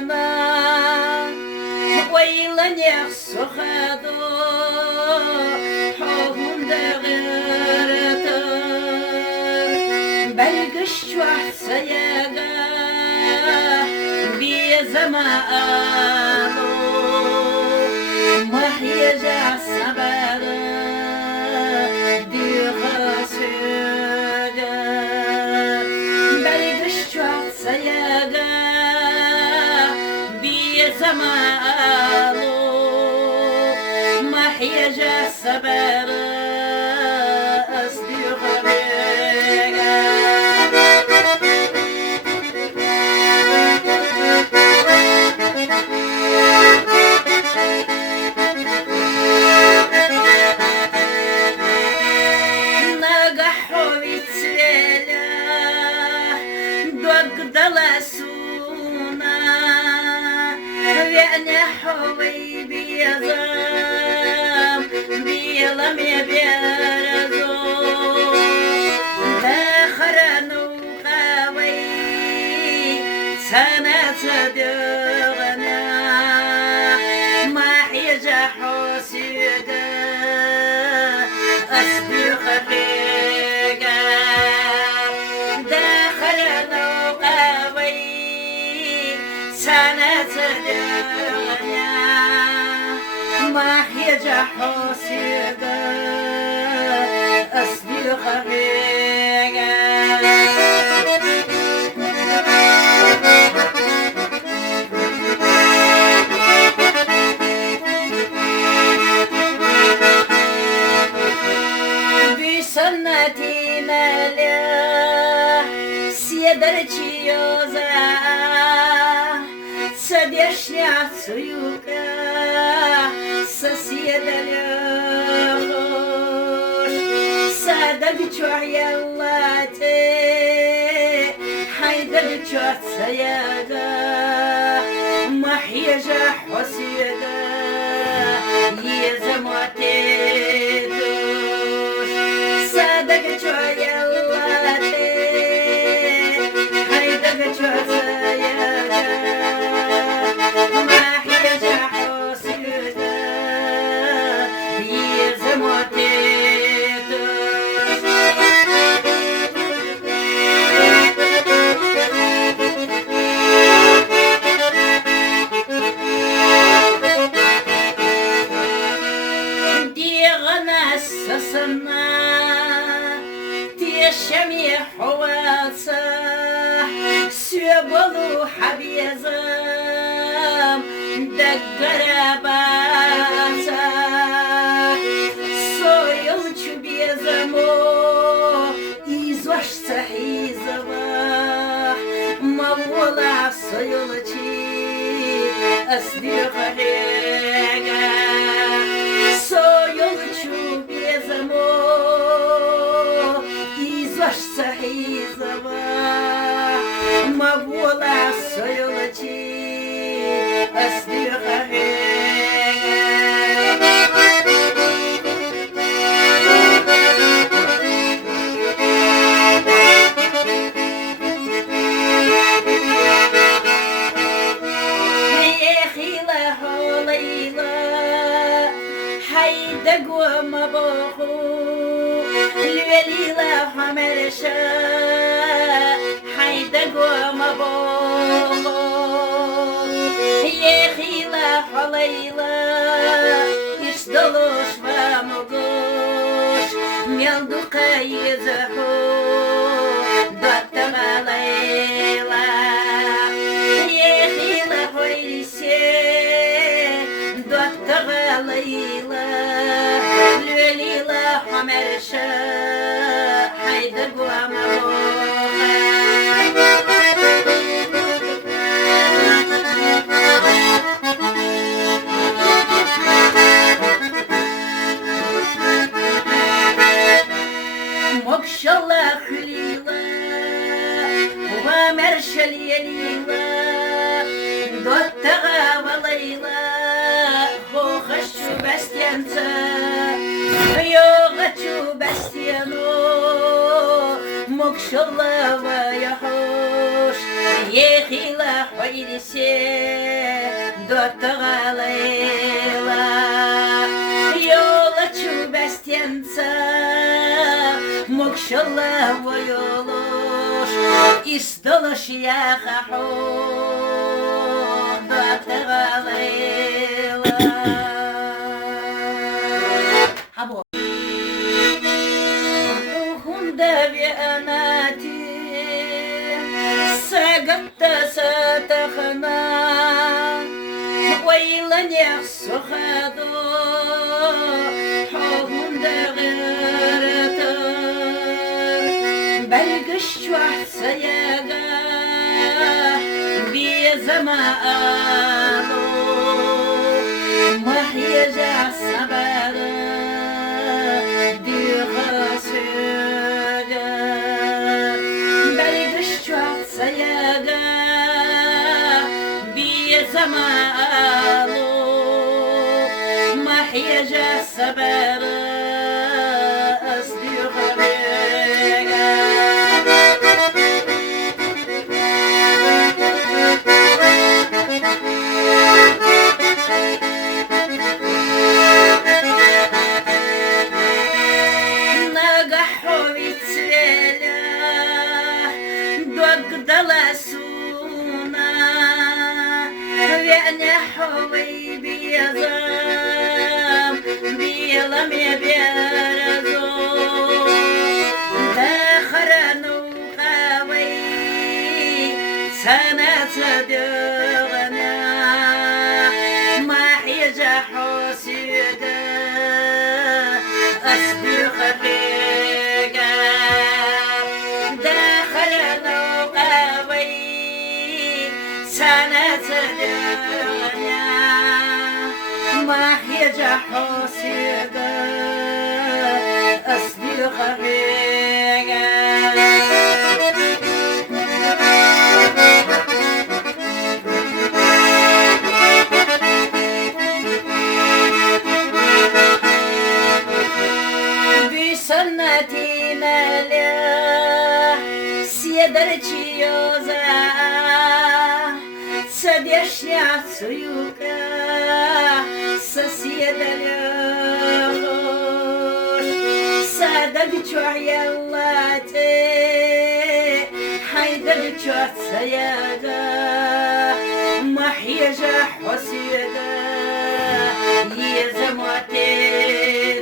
سنا ويلني سخدو حوم دغرتا بلقش وحسياقا بزمانو محيجا صبرا دي خسيقا بلقش وحسياقا بزمانو محيجا صبرا حوي بيضام بيلم يبيرزو داخرنو قوي سنة صدغنا ما حيجا حسيقا أصدق فيقا داخرنو قوي سنة صدغنا ما حيجا حسيقا أصدق فيقا بسنتي ملح سيدرتي يوزا سبيشني عسيوكا سسيدلوش سادة بتوع يلاتي حيدة بتوع سيادة محيجة حسيدة يزموتيدوش سادة بتوع يلاتي حيدة بتوع سيادة محيجة حسيدة يزموتيدوش سسنا تيشمي حواسا سيبلو حبيزام دقر باسا سويل چوبيزمو إزوش صحي زباح مولا سويل چي أصدق حيقا سويل چوبيزمو إزوش صحي زباح مولا سويل چي أصدق حيقا دقوة مبوخو الوليلة حمرشا حيدقوة مبوخو يا خيلة حليلة يشدلوش ومقوش ميلدوقة يزحو دوتما ليلة يا خيلة حليسي دوتما ليلة حمرشا حيدق ومروها مكش الله خليلا ومرشا ليليلا دوتغا وليلا خو خشو بستيانتا يوغتشو بستيانو مكش الله ويحوش يخيلا حيلسي دوت غاليلا يولا чубестенца مكشلا ويولوش استلش يا خحو دوت غاليلا حبو روحهم دابي أناتي ساقت ساتخنا ويلا نحسو خادو حوهم دغيرتا بلقشو حسياقا بيزماء محيجا صبارا دي خاسيقا بلقشو حسياقا بيزماء محيجا صبارا أصدق حوي بيضام بيلم يبيرزو داخر نوقاوي سنة صدقنا ما حيجا حسيدا أصدق الرقا داخر نوقاوي سنة صدقنا ما حيجا حسيدا أصدق الرقا بسنتنا لا سيدرتي يوزا سديشني عصيوكا سسيدلوش سادقتو عيالاتي حيدقتو عصيادا محيجا حسيدا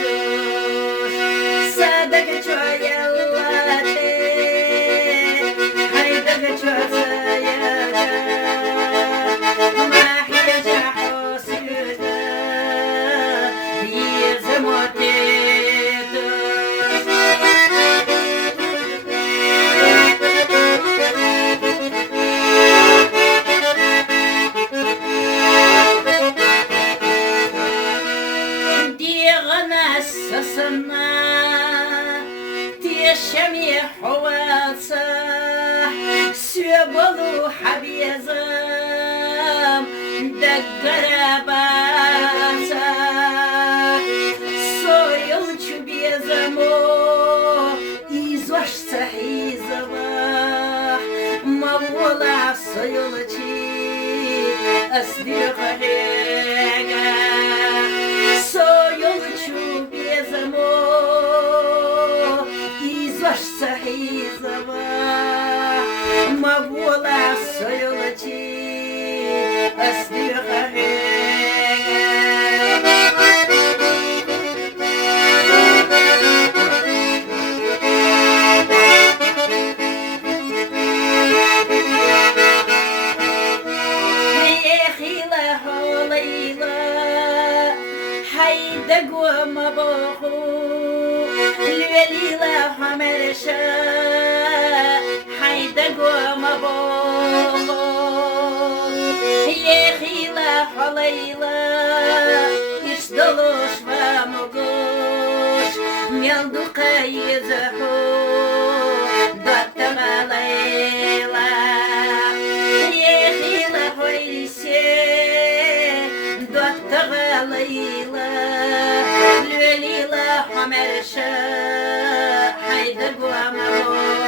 يزموتيدوش سادقتو عيالاتي حيدقتو عصيادا محيجا حسيدا يزموتيدوش سسنا تيشمي حواسا سيبلو حبيزام دقرباسا سويل چوبيزمو إزوش سحيزبا مولا سيلچي أصدق هيغا سويل چوبيزمو إزوش سحيزبا مولا سيلچي أصدق هيغا دقوة مبوخو ليلة حمرشا حي دقوة مبوخو يخيلة حليلة يشدلوش فمقوش ميلدوقا يزحو داتما ليلة يخيلة حويسي داتما ليلة ليلة حمرشا حيدق ومروخا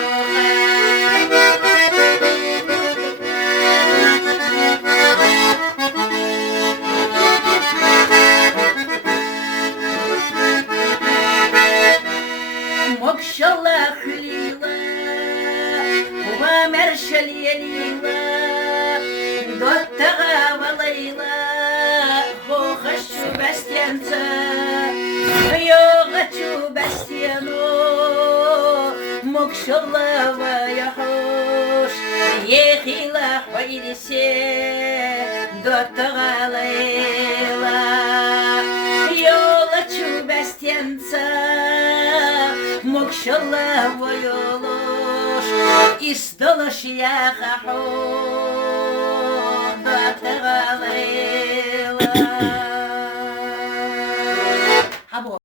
مكشلا خليلا ومرشل يليلا دوتغا وليلا خو خشو بستيانتا يوغتو بستيانو مكشلا ويحوش يخيلا حويلسي دوتغا ليلا يوغتو بستيانتا مكشلا ويولوش استلش يا خحوش